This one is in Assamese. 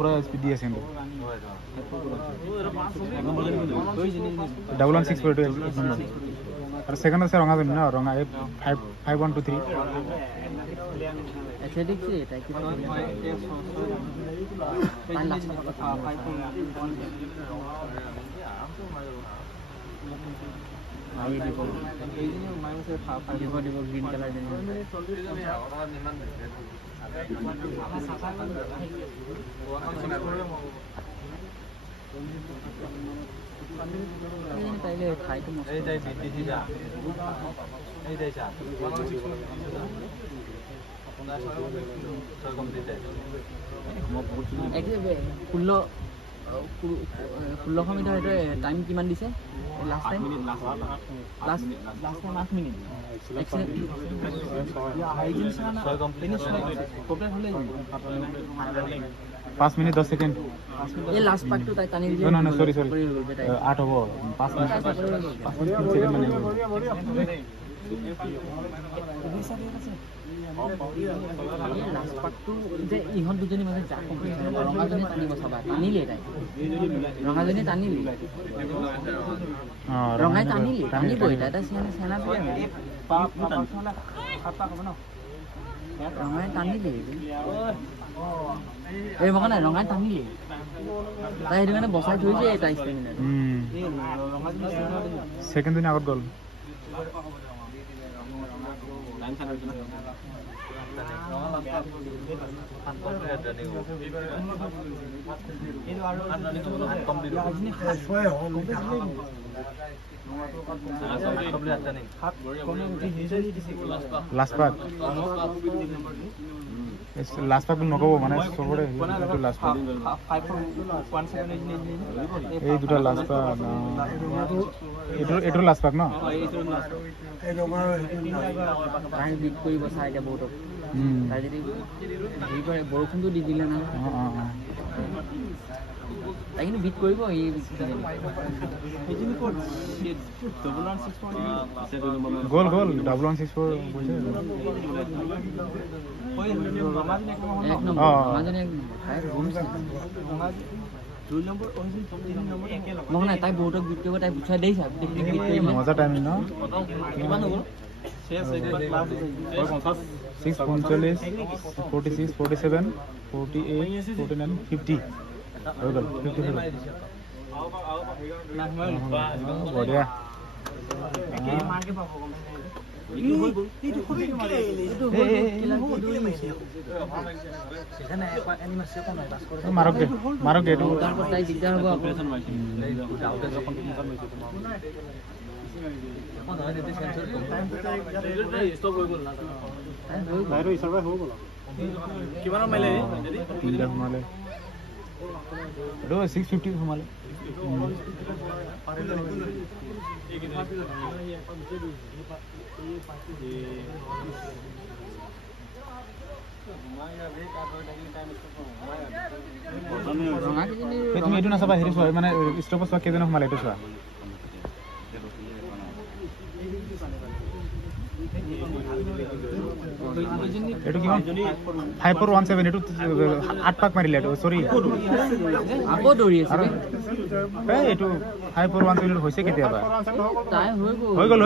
পুরা স্পিড দিয়ে আছে কিন্তু 1164 এটো এক নম্বর আর সেকেন্ড আছে রঙা জন্য না রঙা 5123 আচ্ছা দেখছি এটা কি পাঁচ লাখ টাকা আই দিব দিব গ্রিন কালার দেন তাইলে খাই তো এই যাই বিটিসি যা এই যাই চা 16 মিটাৰ এটা টাইম কিমান দিছে last time last time 8 minute excellent hygiene complete হলে 5 মিনিট 10 সেকেন্ড এই লাষ্ট পার্ট তো টানি দিলে না সরি 8 হবো 5 মিনিট 5 সেকেন্ড মানে লাষ্ট পার্টটো যে ইহত দুজনী মানে যা কমপ্লিট ৰঙাজনী টানিব চাবা টানিলে তাই ৰঙাজনী টানিলে ৰঙাই টানিলে টানিবই এটা সেনা পেলে ৰঙাই টানিলে এই মকা নাই ৰঙাই টানিলে তাই সেইটো কাৰণে বচাই থৈছে তাই ষ্টেমিনা সেকেন্ড দিন আগত গ'ল লাষ্ট পাক লাষ্ট পাক নকব মানে সবৰে এইটো লাষ্ট পাক এই দুটা লাষ্ট পাক এইটো লাষ্ট পাক ন এই ৰঙৰ কাই বিট কৰিব চাইডে বহুত তাই যদি হেৰি কৰে বৰষুণটো দি দিলে না তাই কিন্তু বিট কৰিব এই গোল 1164 বুঝে এক নম্বৰ আমাজনে দুই নম্বৰ অৰিজিন 3 নম্বৰ মগ না তাই বহুতক বিট কৰিব তাই বুঝাই দেইছা বিট কৰিব মজা টাইম ন কিমান হ'ব 6:45 46 47 48 49 50 হৈ গ'ল 50 বঢ়িয়া মাৰক দে তাই দিগদাৰ হ'ব অপাৰেচন কিমান মাইলে 650 সোমালে তুমি এইটো নাচাবা হেৰি চোৱা মানে ষ্টপত চোৱা কেইজনে সোমালে এইটো চোৱা এইটো কিমান 5417 এইটো 8 পাক মাৰিলে এইটো সৰি আকৌ দৌৰি আছে এইটো 5417 হৈছে কেতিয়াবা তাই হৈ গ'ল